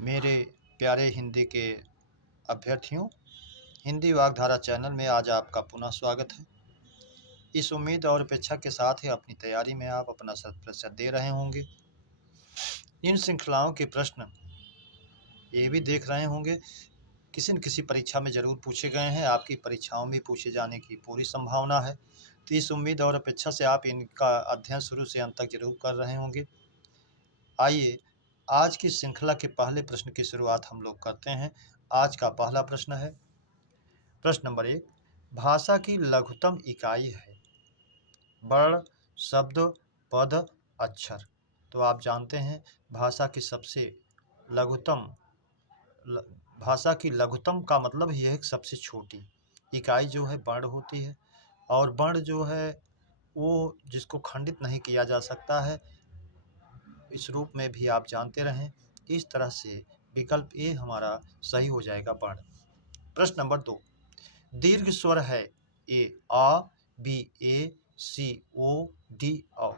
मेरे प्यारे हिंदी के अभ्यर्थियों, हिंदी वागधारा चैनल में आज आपका पुनः स्वागत है। इस उम्मीद और अपेक्षा के साथ ही अपनी तैयारी में आप अपना शत प्रतिशत दे रहे होंगे। इन श्रृंखलाओं के प्रश्न ये भी देख रहे होंगे, किसी न किसी परीक्षा में ज़रूर पूछे गए हैं, आपकी परीक्षाओं में पूछे जाने की पूरी संभावना है। तो इस उम्मीद और अपेक्षा से आप इनका अध्ययन शुरू से अंत तक जरूर कर रहे होंगे। आइए आज की श्रृंखला के पहले प्रश्न की शुरुआत हम लोग करते हैं। आज का पहला प्रश्न है, प्रश्न नंबर 1, भाषा की लघुत्तम इकाई है वर्ण, शब्द, पद, अक्षर। तो आप जानते हैं लघुत्तम भाषा की लघुत्तम का मतलब ही है कि सबसे छोटी इकाई जो है वर्ण होती है, और वर्ण जो है वो जिसको खंडित नहीं किया जा सकता है, इस रूप में भी आप जानते रहें। इस तरह से विकल्प ए हमारा सही हो जाएगा, वर्ण। प्रश्न नंबर 2, दीर्घ स्वर है ए आ, बी ए, सी ओ, डी औ।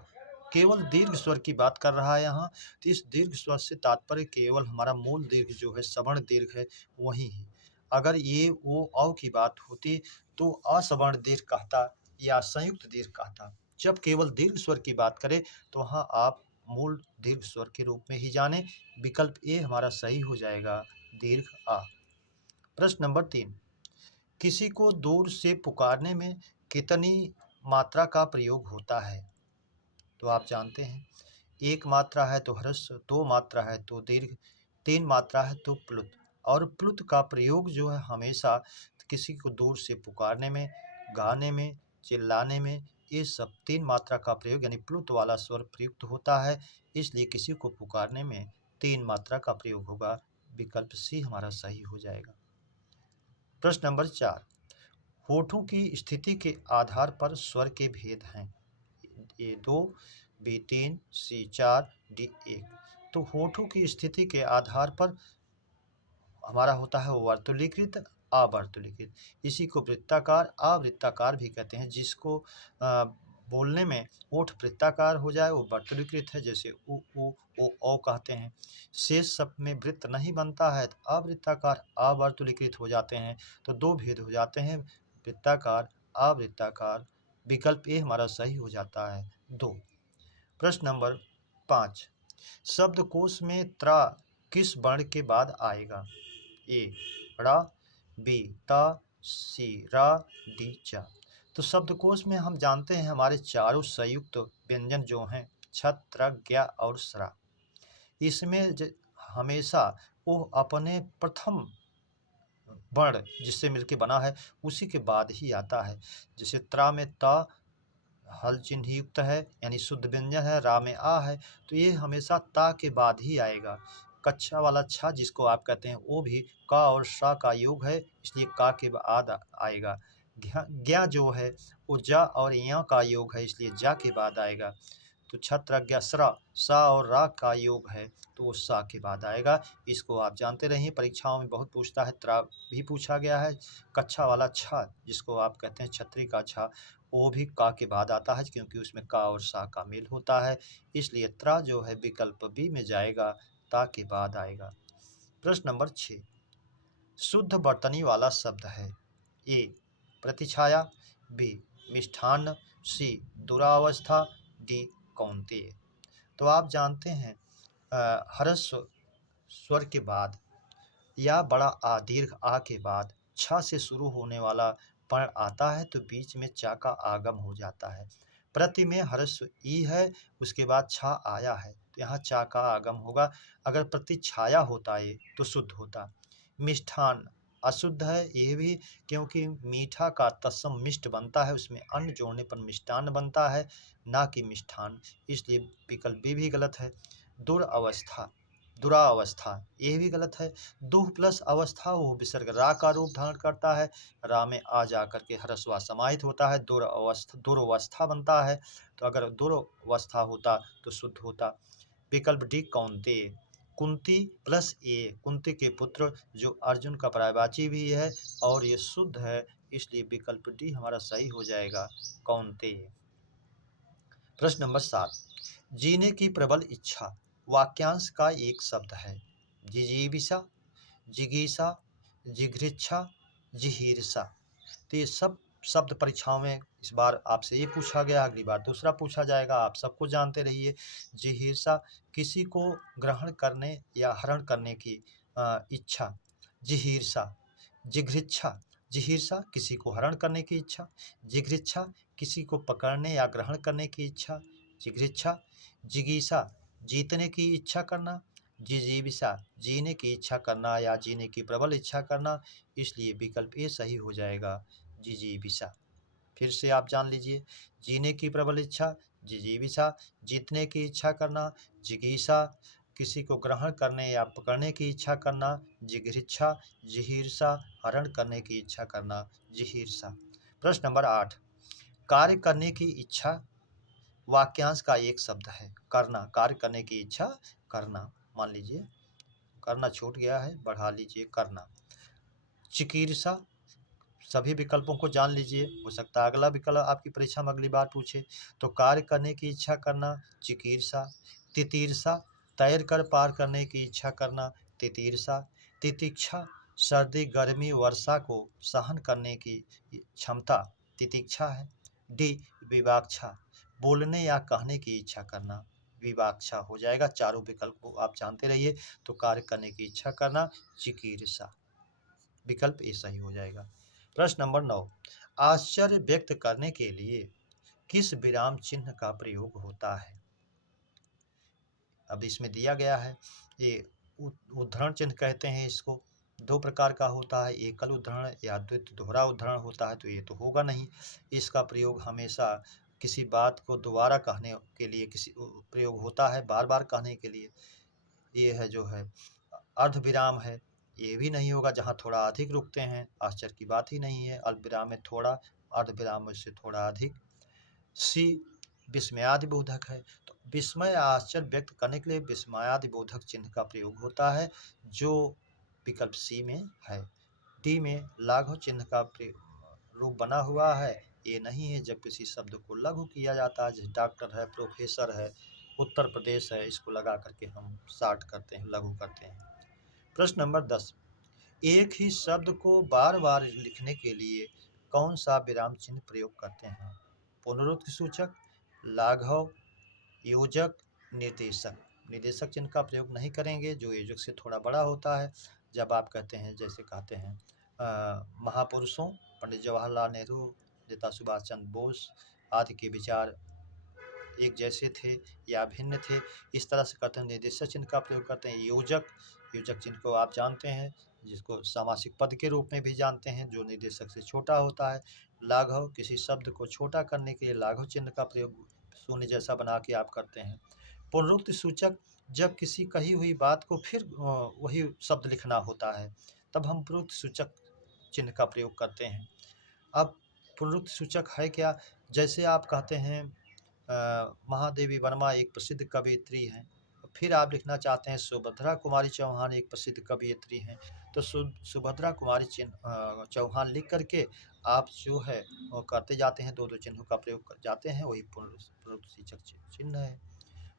केवल दीर्घ स्वर की बात कर रहा है यहाँ। तो इस दीर्घ स्वर से तात्पर्य केवल हमारा मूल दीर्घ जो है सवर्ण दीर्घ है वही है। अगर ये ओ औ की बात होती तो असवर्ण दीर्घ कहता या संयुक्त दीर्घ कहता। जब केवल दीर्घ स्वर की बात करें तो वहाँ आप मूल दीर्घ स्वर के रूप में ही जाने। विकल्प ए हमारा सही हो जाएगा, दीर्घ आ। प्रश्न नंबर 3, किसी को दूर से पुकारने में कितनी मात्रा का प्रयोग होता है? तो आप जानते हैं, एक मात्रा है तो ह्रस्व, दो मात्रा है तो दीर्घ, तीन मात्रा है तो प्लुत। और प्लुत का प्रयोग जो है हमेशा किसी को दूर से पुकारने में, गाने में, चिल्लाने में, ये सब तीन मात्रा का प्रयोग यानी प्लुत वाला स्वर प्रयुक्त होता है। इसलिए किसी को पुकारने में तीन मात्रा का प्रयोग होगा। विकल्प सी हमारा सही हो जाएगा। प्रश्न नंबर 4, होठों की स्थिति के आधार पर स्वर के भेद हैं। ए 2, बी 3, सी 4, डी 1। तो होठों की स्थिति के आधार पर हमारा होता है वर्तुलीकृत, अवर्तुलीकृत। इसी को वृत्ताकार, अवृत्ताकार भी कहते हैं। जिसको बोलने में ओठ वृत्ताकार हो जाए वो वर्तुलीकृत है, जैसे उ ऊ ओ औ कहते हैं। शेष शब्द में वृत्त नहीं बनता है तो अवृत्ताकार, अवर्तुलीकृत हो जाते हैं। तो दो भेद हो जाते हैं, वृत्ताकार, अवृत्ताकार। विकल्प ए हमारा सही हो जाता है, 2। प्रश्न नंबर 5, शब्दकोश में त्रा किस वर्ण के बाद आएगा? ए रा, बी ता, सी रा, डी चा। तो शब्दकोश में हम जानते हैं हमारे चारों संयुक्त व्यंजन जो हैं छ, त्र, ज्ञ और स्रा। इसमें हमेशा वो अपने प्रथम वर्ण जिससे मिलके बना है उसी के बाद ही आता है। जैसे त्रा में ता हल चिन्ह युक्त है यानी शुद्ध व्यंजन है, रा में आ है तो ये हमेशा ता के बाद ही आएगा। कच्छा वाला छा जिसको आप कहते हैं वो भी का और सा का योग है, इसलिए का के बाद आएगा। ज्ञा जो है वो जा और या का योग है, इसलिए जा के बाद आएगा। तो छत्र स्रा, सा और रा का योग है तो वो सा के बाद आएगा। इसको आप जानते रहिए, परीक्षाओं में बहुत पूछता है। त्रा भी पूछा गया है। कच्छा वाला छा जिसको आप कहते हैं छतरी का छा, वो भी का के बाद आता है क्योंकि उसमें का और सा का मेल होता है। इसलिए त्रा जो है विकल्प बी में जाएगा, ता के बाद आएगा। प्रश्न नंबर 6, शुद्ध वर्तनी वाला शब्द है। ए प्रतिछाया, बी मिष्ठान्न, सी दुरावस्था, डी कौन्तेय। तो आप जानते हैं ह्रस्व स्वर के बाद या बड़ा आ, दीर्घ आ के बाद छ से शुरू होने वाला वर्ण आता है तो बीच में चा का आगम हो जाता है। प्रति में ह्रस्व ई है, उसके बाद छ आया है तो यहाँ चा का आगम होगा। अगर प्रतिछाया होता है तो शुद्ध होता। मिष्ठान अशुद्ध है ये भी, क्योंकि मीठा का तत्सम मिष्ट बनता है, उसमें अन्न जोड़ने पर मिष्टान्न बनता है, ना कि मिष्ठान, इसलिए विकल्प बी भी गलत है। दुरावस्था, दुरावस्था ये भी गलत है। दुह प्लस अवस्था वो विसर्ग रा का रूप धारण करता है, रा में आ जा करके ह्रस्वा समाहित होता है, दुर्वस्था बनता है। तो अगर दुर्वस्था होता तो शुद्ध होता। विकल्प डी कौन्तेय, कुंती प्लस ए, कुंती के पुत्र जो अर्जुन का पर्यायवाची भी है और ये शुद्ध है, इसलिए विकल्प डी हमारा सही हो जाएगा, कौन्तेय। प्रश्न नंबर 7, जीने की प्रबल इच्छा वाक्यांश का एक शब्द है। जिजीविषा, जिगीषा, जिघृक्षा, जिहीर्षा। तो ये सब शब्द परीक्षाओं में इस बार आपसे ये पूछा गया, अगली बार दूसरा पूछा जाएगा। आप सबको जानते रहिए। जिहीर्षा किसी को ग्रहण करने या हरण करने की इच्छा, जिहीर्षा। जिघृक्षा, जिहीर्षा किसी को हरण करने की इच्छा, जिघृक्षा किसी को पकड़ने या ग्रहण करने की इच्छा, जिघृक्षा। जिगीषा जीतने की इच्छा करना, जिजीविषा जीने की इच्छा करना या जीने की प्रबल इच्छा करना। इसलिए विकल्प ए सही हो जाएगा, जिजीविषा। फिर से आप जान लीजिए। जीने की प्रबल इच्छा, जिजीविषा। जीतने की इच्छा करना, जिगीषा। किसी को ग्रहण करने या पकड़ने की इच्छा करना, जिघृक्षा। जिहीर्षा हरण करने की इच्छा करना, जिहीर्षा। प्रश्न नंबर 8, कार्य करने की इच्छा वाक्यांश का एक शब्द है। करना, कार्य करने की इच्छा करना। मान लीजिए करना छूट गया है, बढ़ा लीजिए करना। चिकीर्षा, सभी विकल्पों को जान लीजिए, हो सकता है अगला विकल्प आपकी परीक्षा में अगली बार पूछे। तो कार्य करने की इच्छा करना, चिकीर्षा। तितीर्षा, तैर कर पार करने की इच्छा करना, तितीर्षा। तितिक्षा, सर्दी गर्मी वर्षा को सहन करने की क्षमता, तितिक्षा है। डी, विवाक्षा, बोलने या कहने की इच्छा करना, विवाक्षा हो जाएगा। चारों विकल्प को आप जानते रहिए। तो कार्य करने की इच्छा करना, चिकीर्षा, विकल्प ए सही हो जाएगा। प्रश्न नंबर 9, आश्चर्य व्यक्त करने के लिए किस विराम चिन्ह का प्रयोग होता है। अब इसमें दिया गया है, ये उद्धरण चिन्ह कहते हैं इसको। दो प्रकार का होता है, एकल उद्धरण या द्वितीय दोहरा उद्धरण होता है। तो ये तो होगा नहीं। इसका प्रयोग हमेशा किसी बात को दोबारा कहने के लिए किसी प्रयोग होता है, बार बार कहने के लिए। ये है जो है अर्ध विराम है, ये भी नहीं होगा जहाँ थोड़ा अधिक रुकते हैं, आश्चर्य की बात ही नहीं है। अल्प विराम में थोड़ा, अर्ध विराम में से थोड़ा अधिक। सी, विस्मयादि बोधक है। तो विस्मय आश्चर्य व्यक्त करने के लिए विस्मयादि बोधक चिन्ह का प्रयोग होता है, जो विकल्प सी में है। डी में लाघव चिन्ह का रूप बना हुआ है, ये नहीं है। जब किसी शब्द को लघु किया जाता है, जैसे डॉक्टर है, प्रोफेसर है, उत्तर प्रदेश है, इसको लगा करके हम शार्ट करते हैं, लघु करते हैं। प्रश्न नंबर 10, एक ही शब्द को बार बार लिखने के लिए कौन सा विराम चिन्ह प्रयोग करते हैं। पुनरुक्ति सूचक, लाघव, योजक, निर्देशक। निर्देशक चिन्ह का प्रयोग नहीं करेंगे, जो योजक से थोड़ा बड़ा होता है। जब आप कहते हैं, जैसे कहते हैं महापुरुषों पंडित जवाहरलाल नेहरू, नेता सुभाष चंद्र बोस आदि के विचार एक जैसे थे या भिन्न थे, इस तरह से करते हैं। निर्देशक चिन्ह का प्रयोग करते हैं। योजक, योजक चिन्ह को आप जानते हैं, जिसको सामासिक पद के रूप में भी जानते हैं, जो निर्देशक से छोटा होता है। लाघव, किसी शब्द को छोटा करने के लिए लाघव चिन्ह का प्रयोग शून्य जैसा बना के आप करते हैं। पुनरुक्ति सूचक, जब किसी कही हुई बात को फिर वही शब्द लिखना होता है, तब हम पुनरुक्ति सूचक चिन्ह का प्रयोग करते हैं। अब पुनरुक्ति सूचक है क्या, जैसे आप कहते हैं महादेवी वर्मा एक प्रसिद्ध कवयित्री हैं, फिर आप लिखना चाहते हैं सुभद्रा कुमारी चौहान एक प्रसिद्ध कवयित्री हैं, तो सुभद्रा कुमारी चौहान लिख करके आप जो है वो करते जाते हैं, दो दो चिन्हों का प्रयोग कर जाते हैं, वही पुनरुक्ति सूचक चिन्ह है।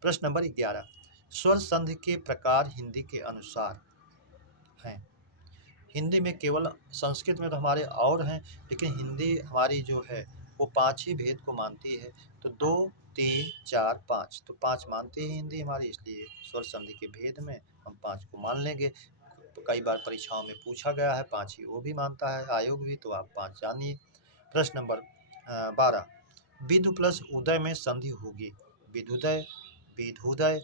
प्रश्न नंबर 11, स्वर संधि के प्रकार हिंदी के अनुसार हैं। हिंदी में केवल, संस्कृत में तो हमारे और हैं, लेकिन हिंदी हमारी जो है वो 5 ही भेद को मानती है। तो 2, 3, 4, 5, तो 5 मानती है हिंदी हमारी, इसलिए स्वर संधि के भेद में हम 5 को मान लेंगे। कई बार परीक्षाओं में पूछा गया है, 5 ही वो भी मानता है, आयोग भी, तो आप 5 जानिए। प्रश्न नंबर 12, विदु प्लस उदय में संधि होगी। विदुदय, विधुदय,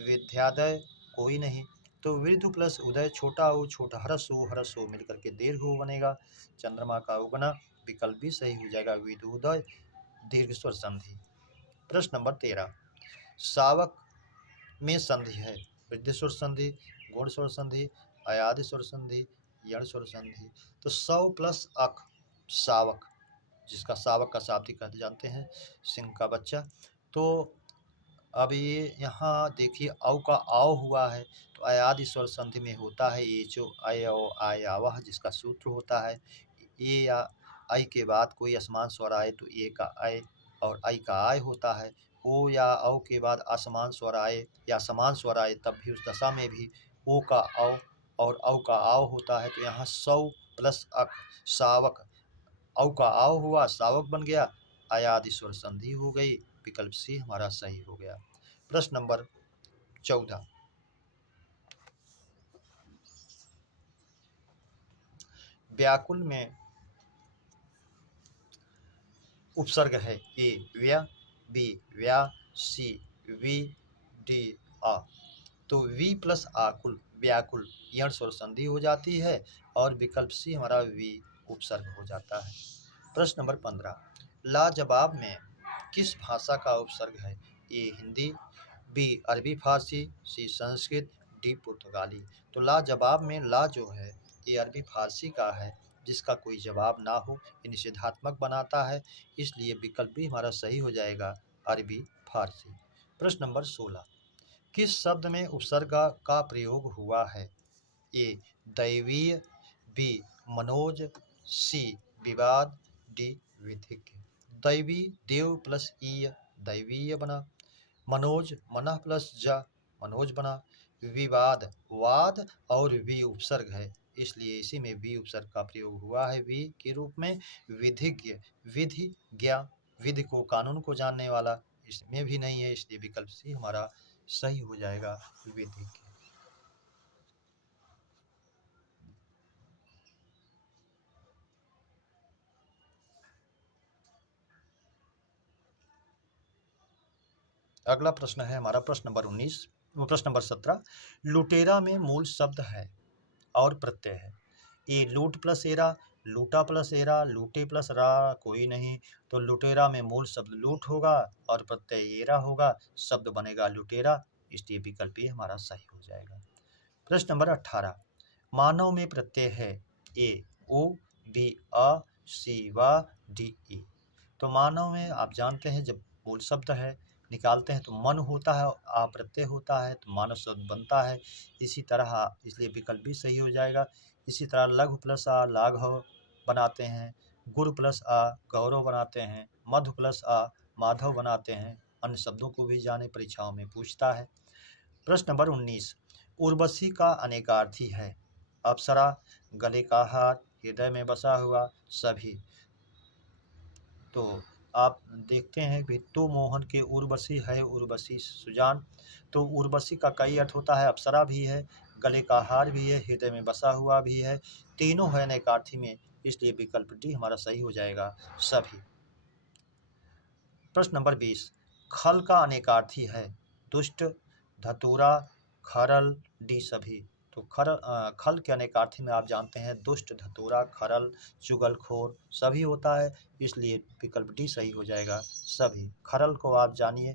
विद्यादय, कोई नहीं। तो विदु प्लस उदय, छोटा ऊ छोटा हरस हो मिलकर के दीर्घ ऊ बनेगा। चंद्रमा का उगना, विकल्प भी सही हो जाएगा, विदुदय दीर्घ स्वर संधि। प्रश्न नंबर 13, सावक में संधि है। वृद्धि स्वर संधि, गुण स्वर संधि, अयादि स्वर संधि, यण स्वर संधि। तो 100 प्लस अक, सावक, जिसका सावक का शाब्दिक अर्थ जानते हैं, सिंह का बच्चा। तो अब ये यहाँ देखिए औ का आव हुआ है, तो अयादि स्वर संधि में होता है ये जो अय औ आय आवह, जिसका सूत्र होता है ये या आई के बाद कोई असमान स्वर आए तो ए का अय और आई का आय होता है। ओ या औ के बाद असमान स्वर आए या समान स्वर आए, तब भी उस दशा में भी ओ का औ और औ का आव होता है, तो यहाँ सौ प्लस अक सावक, औ का आव हुआ, सावक बन गया, आयादि स्वर संधि हो गई, विकल्प सी हमारा सही हो गया। प्रश्न नंबर 14, व्याकुल में उपसर्ग है ए व्या, बी व्या, सी वी, डी आ। तो वी प्लस आकुल व्याकुल यण स्वर संधि हो जाती है और विकल्प सी हमारा वी उपसर्ग हो जाता है। प्रश्न नंबर 15, लाजवाब में किस भाषा का उपसर्ग है? ए हिंदी, बी अरबी फारसी, सी संस्कृत, डी पुर्तगाली। तो लाजवाब में ला जो है ये अरबी फारसी का है, जिसका कोई जवाब ना हो, ये निषेधात्मक बनाता है, इसलिए विकल्प भी हमारा सही हो जाएगा अरबी फारसी। प्रश्न नंबर 16, किस शब्द में उपसर्ग का प्रयोग हुआ है? ए दैवीय, बी मनोज, सी विवाद, डी विधिज्ञ। दैवी देव प्लस ईय दैवीय बना, मनोज मनः प्लस जा मनोज बना, विवाद वाद और वी उपसर्ग है, इसलिए इसी में वी उपसर्ग का प्रयोग हुआ है वी के रूप में। विधिज्ञ विधि ज्ञा, विधि को कानून को जानने वाला, इसमें भी नहीं है, इसलिए विकल्प सी हमारा सही हो जाएगा विधिज्ञ। अगला प्रश्न है हमारा प्रश्न नंबर 19, प्रश्न नंबर 17, लुटेरा में मूल शब्द है और प्रत्यय है। ए लूट प्लस एरा, लूटा प्लस एरा, लूटे प्लस रा कोई नहीं, तो लुटेरा में मूल शब्द लूट होगा और प्रत्यय एरा होगा, शब्द बनेगा लुटेरा, इसलिए विकल्प ए हमारा सही हो जाएगा। प्रश्न नंबर 18, मानव में प्रत्यय है ए ओ, बी अ, सी वा, डी ई। तो मानव में आप जानते हैं जब मूल शब्द है निकालते हैं तो मन होता है, आ प्रत्यय होता है तो मानव शब्द बनता है, इसी तरह इसलिए विकल्प भी सही हो जाएगा। इसी तरह लघु प्लस आ लाघव बनाते हैं, गुरु प्लस आ गौरव बनाते हैं, मधु प्लस आ माधव बनाते हैं, अन्य शब्दों को भी जाने परीक्षाओं में पूछता है। प्रश्न नंबर 19, उर्वशी का अनेकार्थी है, अप्सरा, गले का हार, हृदय में बसा हुआ, सभी। तो आप देखते हैं भिट्टू मोहन के उर्वशी है उर्वशी सुजान, तो उर्वशी का कई अर्थ होता है, अप्सरा भी है, गले का हार भी है, हृदय में बसा हुआ भी है, तीनों है अनेकार्थी में, इसलिए विकल्प डी हमारा सही हो जाएगा सभी। प्रश्न नंबर 20, खल का अनेकार्थी है, दुष्ट, धतूरा, खरल, डी सभी। तो खल के अनेकार्थी में आप जानते हैं दुष्ट, धतूरा, खरल, चुगलखोर सभी होता है, इसलिए विकल्प डी सही हो जाएगा सभी। खरल को आप जानिए,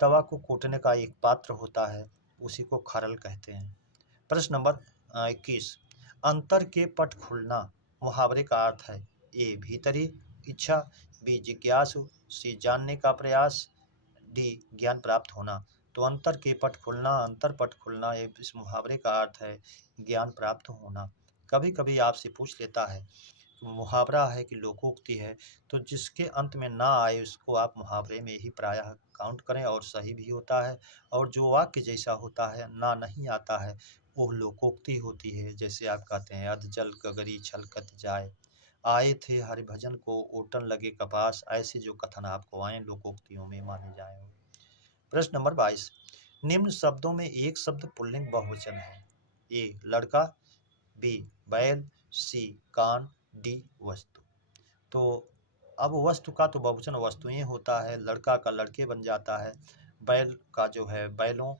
दवा को कूटने का एक पात्र होता है, उसी को खरल कहते हैं। प्रश्न नंबर 21, अंतर के पट खुलना मुहावरे का अर्थ है, ए भीतरी इच्छा, बी जिज्ञासु, सी जानने का प्रयास, डी ज्ञान प्राप्त होना। तो अंतर के पट खुलना, अंतर पट खुलना, ये इस मुहावरे का अर्थ है ज्ञान प्राप्त होना। कभी कभी आपसे पूछ लेता है, मुहावरा है कि लोकोक्ति है, तो जिसके अंत में ना आए उसको आप मुहावरे में ही प्रायः काउंट करें और सही भी होता है, और जो वाक्य जैसा होता है ना नहीं आता है वो लोकोक्ति होती है। जैसे आप कहते हैं अध जल गगरी छलकत जाए, आए थे हरिभजन को ओटन लगे कपास, ऐसे जो कथन आपको आए लोकोक्तियों में माने जाए। प्रश्न नंबर 22, निम्न शब्दों में एक शब्द पुल्लिंग बहुवचन है, ए लड़का, बी बैल, सी कान, डी वस्तु। तो अब वस्तु का तो बहुवचन वस्तुएं होता है, लड़का का लड़के बन जाता है, बैल का जो है बैलों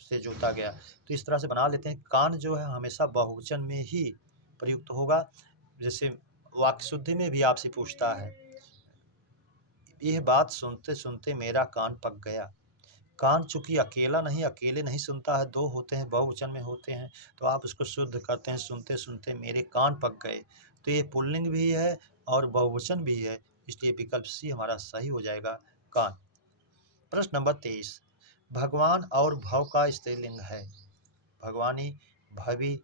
से जोता गया, तो इस तरह से बना लेते हैं। कान जो है हमेशा बहुवचन में ही प्रयुक्त होगा, जैसे वाक्य शुद्धि में भी आपसे पूछता है, यह बात सुनते सुनते मेरा कान पक गया। कान चूंकि अकेला नहीं, अकेले नहीं सुनता है, दो होते हैं, बहुवचन में होते हैं, तो आप उसको शुद्ध करते हैं, सुनते सुनते मेरे कान पक गए, तो ये पुल्लिंग भी है और बहुवचन भी है, इसलिए विकल्प सी हमारा सही हो जाएगा कान। प्रश्न नंबर 23, भगवान और भव का स्त्रीलिंग है, भगवानी, भवि,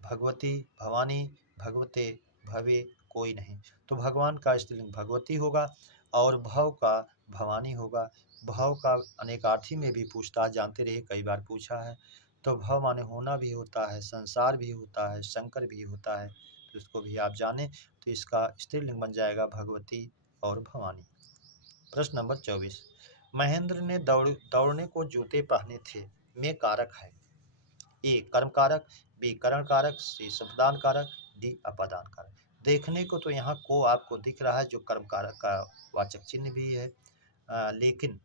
भगवती, भवानी, भगवते, भवे कोई नहीं। तो भगवान का स्त्रीलिंग भगवती होगा और भव का भवानी होगा। भव का अनेकार्थी में भी पूछताछ जानते रहे, कई बार पूछा है, तो भव माने होना भी होता है, संसार भी होता है, शंकर भी होता है, तो इसको भी आप जानें। तो इसका स्त्रीलिंग बन जाएगा भगवती और भवानी। प्रश्न नंबर 24, महेंद्र ने दौड़ने को जूते पहने थे में कारक है। ए कर्म कारक, बी करण कारक, सी संप्रदान कारक, डी अपादान कारक। देखने को तो यहाँ को आपको दिख रहा है जो कर्म कारक का वाचक चिन्ह भी है, लेकिन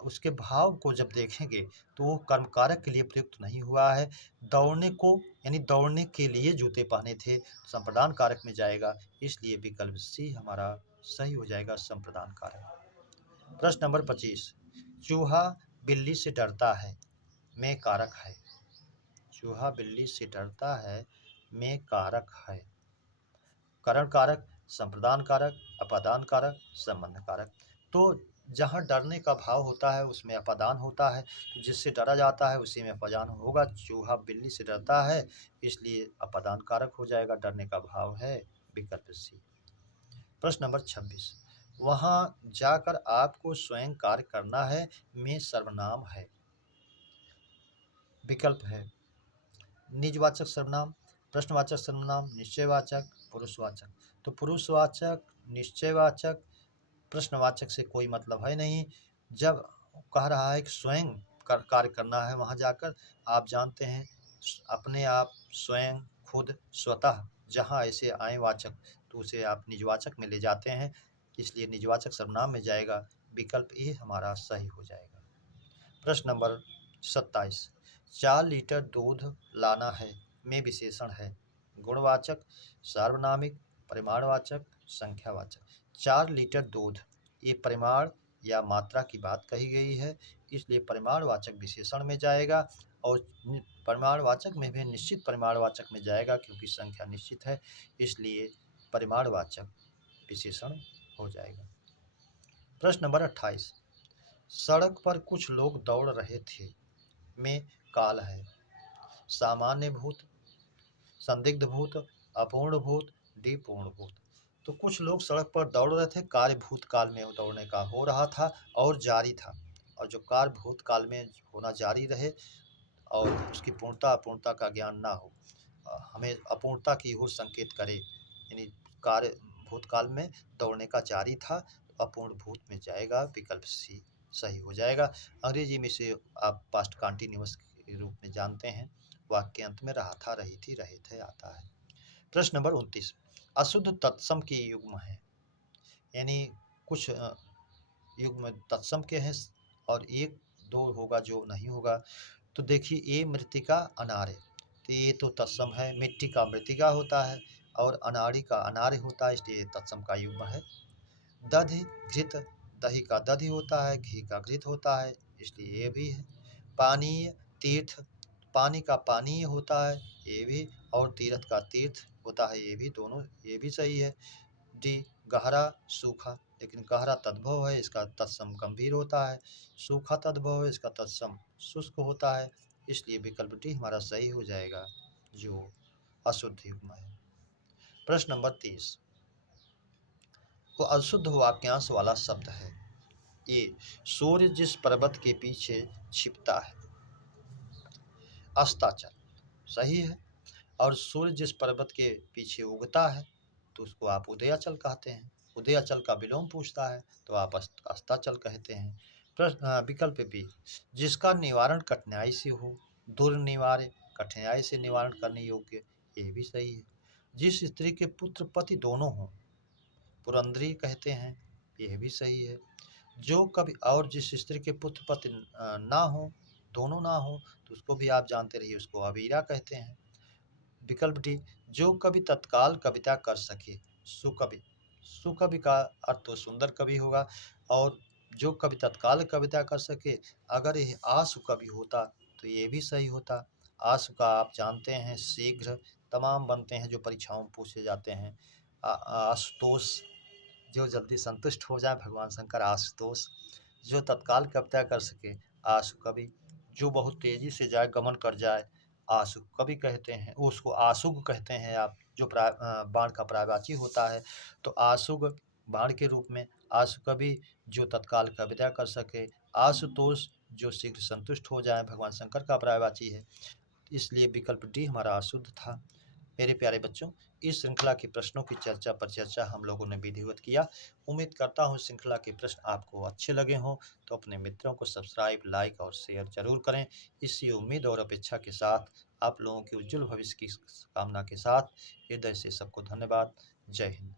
उसके भाव को जब देखेंगे तो वो कर्म कारक के लिए प्रयुक्त नहीं हुआ है। दौड़ने को यानी दौड़ने के लिए जूते पहने थे, संप्रदान कारक में जाएगा, इसलिए विकल्प सी हमारा सही हो जाएगा, संप्रदान कारक। प्रश्न नंबर 25, चूहा बिल्ली से डरता है में कारक है। चूहा बिल्ली से डरता है में कारक है। करण कारक, संप्रदान कारक, अपादान कारक, संबंध कारक। तो जहाँ डरने का भाव होता है उसमें अपादान होता है, तो जिससे डरा जाता है उसी में अपादान होगा। चूहा बिल्ली से डरता है, इसलिए अपादान कारक हो जाएगा, डरने का भाव है, विकल्प सी। प्रश्न नंबर 26, वहाँ जाकर आपको स्वयं कार्य करना है में सर्वनाम है। विकल्प है निजवाचक सर्वनाम, प्रश्नवाचक सर्वनाम, निश्चयवाचक, पुरुषवाचक। तो पुरुषवाचक, निश्चयवाचक, प्रश्नवाचक से कोई मतलब है नहीं। जब कह रहा है कि स्वयं कार्य करना है, वहाँ जाकर आप जानते हैं अपने आप, स्वयं, खुद, स्वतः, जहाँ ऐसे आए वाचक तो उसे आप निजवाचक में ले जाते हैं, इसलिए निजवाचक सर्वनाम में जाएगा, विकल्प ए हमारा सही हो जाएगा। प्रश्न नंबर 27, 4 लीटर दूध लाना है में विशेषण है। गुणवाचक, सार्वनामिक, परिमाणवाचक, संख्यावाचक। 4 लीटर दूध, ये परिमाण या मात्रा की बात कही गई है, इसलिए परिमाणवाचक विशेषण में जाएगा, और परिमाणवाचक में भी निश्चित परिमाणवाचक में जाएगा, क्योंकि संख्या निश्चित है, इसलिए परिमाणवाचक विशेषण हो जाएगा। प्रश्न नंबर 28, सड़क पर कुछ लोग दौड़ रहे थे में काल है। सामान्य भूत, संदिग्ध भूत, अपूर्ण भूत, डी पूर्ण भूत। तो कुछ लोग सड़क पर दौड़ रहे थे, कार्य भूतकाल में दौड़ने का हो रहा था और जारी था, और जो कार्य भूतकाल में होना जारी रहे और उसकी पूर्णता अपूर्णता का ज्ञान ना हो, हमें अपूर्णता की ओर संकेत करे, यानी कार्य भूतकाल में दौड़ने का जारी था, अपूर्ण भूत में जाएगा, विकल्प सी सही हो जाएगा। अंग्रेजी में से आप पास्ट कंटिन्यूअस के रूप में जानते हैं, वाक्य के अंत में रहा था, रही थी, रहे थे आता है। प्रश्न नंबर 29, अशुद्ध तत्सम के युग्म है, यानी कुछ युग्म तत्सम के हैं और एक दो होगा जो नहीं होगा। तो देखिए, ए मृतिका अनार्य, तो ये तो तत्सम है, मिट्टी का मृतिका होता है और अनाड़ी का अनार्य होता है, इसलिए तत्सम का युग्म है। दधि घृत, दही का दधि होता है, घी का घृत होता है, इसलिए ये भी है। पानीय तीर्थ, पानी का पानीय होता है, ये भी, और तीर्थ का तीर्थ होता है, ये भी, दोनों ये भी सही है। डी गहरा सूखा, लेकिन गहरा तद्भव है, इसका तत्सम गंभीर होता है, सूखा तद्भव है, इसका तत्सम शुष्क होता है, इसलिए विकल्प डी हमारा सही हो जाएगा, जो अशुद्ध युग्म है। प्रश्न नंबर 30, वो अशुद्ध वाक्यांश वाला शब्द है। ये सूर्य जिस पर्वत के पीछे छिपता है, अस्ताचल, सही है। और सूर्य जिस पर्वत के पीछे उगता है तो उसको आप उदयाचल कहते हैं, उदयाचल का विलोम पूछता है तो आप अस्ताचल कहते हैं। प्रश्न विकल्प बी, जिसका निवारण कठिनाई से हो, दुर्निवार्य, कठिनाई से निवारण करने योग्य, ये भी सही है। जिस स्त्री के पुत्र पति दोनों हों, पुरंदरी कहते हैं, यह भी सही है। जो कभी, और जिस स्त्री के पुत्र पति ना हो, दोनों ना हो, तो उसको भी आप जानते रहिए, उसको अवीरा कहते हैं। विकल्प डी, जो कवि तत्काल कविता कर सके, सुकवि, सुकवि का अर्थ तो सुंदर कवि होगा, और जो कवि तत्काल कविता कर सके, अगर यह आशु कवि होता तो ये भी सही होता। आशु का आप जानते हैं शीघ्र तमाम बनते हैं जो परीक्षाओं में पूछे जाते हैं। आशुतोष, जो जल्दी संतुष्ट हो जाए, भगवान शंकर आशुतोष। जो तत्काल कविता कर सके, आशु कवि। जो बहुत तेजी से जाए, गमन कर जाए, आशु कवि कहते हैं, उसको आशुग कहते हैं आप, जो बाण का पर्यायवाची होता है, तो आशुग बाण के रूप में, आशु कवि जो तत्काल कविता कर सके, आशुतोष जो शीघ्र संतुष्ट हो जाएँ, भगवान शंकर का पर्यायवाची है। इसलिए विकल्प डी हमारा अशुद्ध था। मेरे प्यारे बच्चों, इस श्रृंखला के प्रश्नों की चर्चा पर चर्चा हम लोगों ने विधिवत किया। उम्मीद करता हूँ श्रृंखला के प्रश्न आपको अच्छे लगे हों, तो अपने मित्रों को सब्सक्राइब, लाइक और शेयर ज़रूर करें। इसी उम्मीद और अपेक्षा के साथ, आप लोगों के उज्ज्वल भविष्य की कामना के साथ, हृदय से सबको धन्यवाद। जय हिंद।